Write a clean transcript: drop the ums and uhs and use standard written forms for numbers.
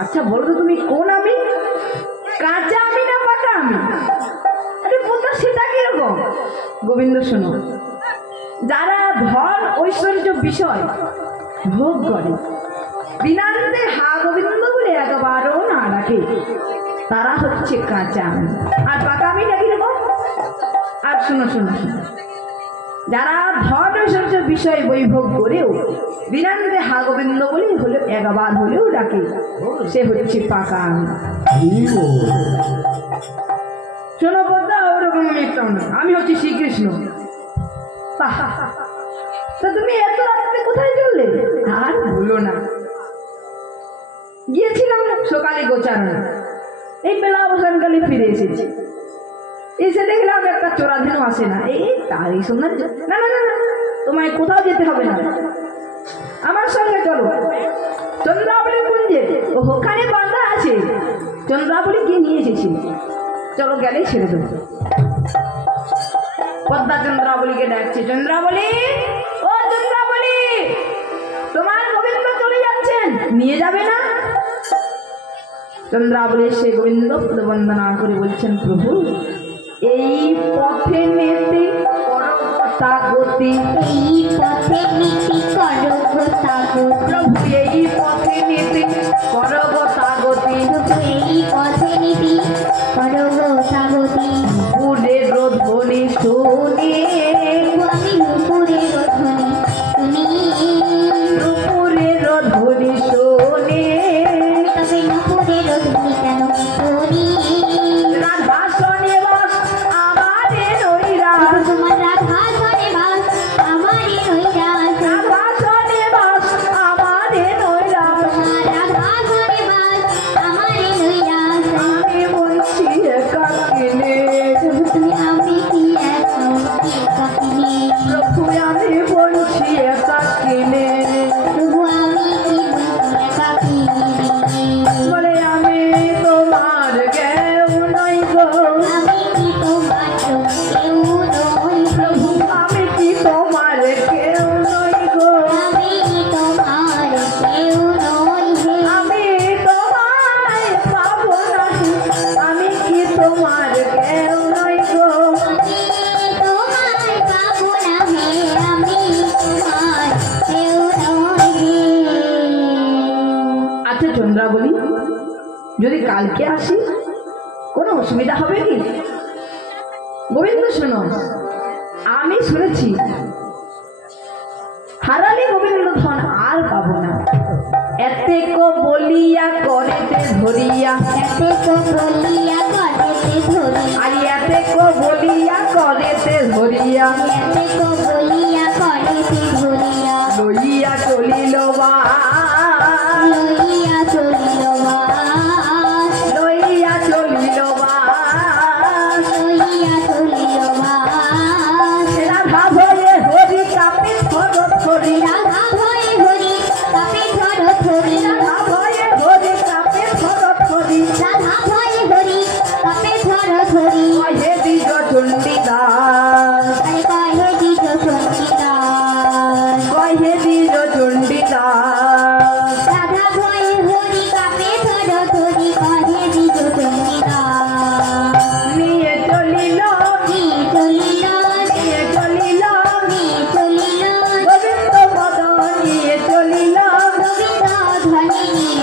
আচ্ছা বলো তো তুমি কোন আমি, কাঁচা আমি না পাকা আমি? আরে বলতো সেটা কিরকম? গোবিন্দ শোনো, যারা ধন ঐশ্বর্য বিষয় ভোগ করে, বিনান্তে হা গোবিন্দ বলে একবারও না ডাকে, তারা হচ্ছে কাঁচা আমি। আর পাকা আমিটা কিরকম? আর শোনো শোনো শোনো, যারা ধন ঐশ্বর্য বিষয় বৈভোগ করেও বিনান্তে হা গোবিন্দ বলে হলে একবার হলেও ডাকে, সে হচ্ছে পাকা আমি। শোনো বলতা, ওরকম একটাও না, আমি হচ্ছি শ্রীকৃষ্ণ। তা তুমি এত রাত্রে কোথায় চললে? আর বলো না, গিয়েছিলাম সকালে গোচারণা, এই বেলা অবসানকালে ফিরে এসেছি। এসে দেখলাম একটা চোরাধীন আসে না, এই তারই সন্ধান। না না না না, তোমায় কোথাও যেতে হবে না, আমার সঙ্গে চলো চন্দ্রাবলী কুঞ্জে, ওখানে বাঁধা আছে। চন্দ্রাবলী গিয়ে নিয়ে এসেছি, চলো গেলেই ছেড়ে দেবো। পদ্মা চন্দ্রাবলীকে ডাকছে, চন্দ্রাবলী, ও চন্দ্রাবলী, তোমার গোবিন্দ চলে যাচ্ছেন, নিয়ে যাবে না? চন্দ্রাবলী সে গোবিন্দ বন্দনা করে বলছেন, প্রভু এই পথে নেতে করগতা গতি, এই পথে নীতি করগতা গতি, প্রভু এই পথে নেতে করগতা গতি, এই পথে নীতি করগতা গতি। পুরের ধ্বনি শুনে, আমি নুপুরের ধ্বনি শুনি, নুপুরের ধ্বনি শুনে, তবে নুপুরের ধ্বনি কেন শুনি? রাধা শোনে বাস আমারে নৈরাস, তোমার রাধা শোনে বাস আমারে নৈরাস, রাধা শোনে বাস আমারে নৈরাস, তোমার রাধা শোনে বাস আমারে নৈরাস। আমি বলছি একাকিনে, তুমি আমি কি একাকিনে, প্রভু আমি বলছি একাকিনে, প্রভু আমি কি একাকিনে, বলে আমি তোমার কেউ নই গো, আমি কি তোমার কেউ নই, প্রভু আমি কি তোমার কেউ নই গো, আমি কি তোমার কেউ নই, আমি তোমায় পাবো না, আমি কি তোমার কেউ নই গো। আমি তোমায় পাবো না হে, আমি তোমার কেউ নই হে। আচ্ছা চন্দ্রাবলী, যদি কালকে আসি কোনো অসুবিধা হবে কি? গোবিন্দ শোনো, আমি শুনেছি হারালে গোবিন্দ ধন আর পাবো না, এতেক বলিয়া করেতে ধরিয়া, এতেক বলিয়া করেতে ধরি, আর এতেক বলিয়া করেতে ধরিয়া, এতেক বলিয়া করেতে ধরিয়া, লইয়া চলিল বাস, লইয়া চলিল বাস, লইয়া চলিল বাস, লইয়া চলিল বাস। রাধা ভয়ে হরি কাপে থর থরি, রাধা ভয়ে হরি কাপে ধর ধরি, রাধা ভয়ে হরি কাপে থর থরি, রাধা ভয়ে হরি কাপে ধর ধরি। কহে দ্বিজ চণ্ডীদাস, আরে কহে দ্বিজ চণ্ডীদাস, কান্দিনী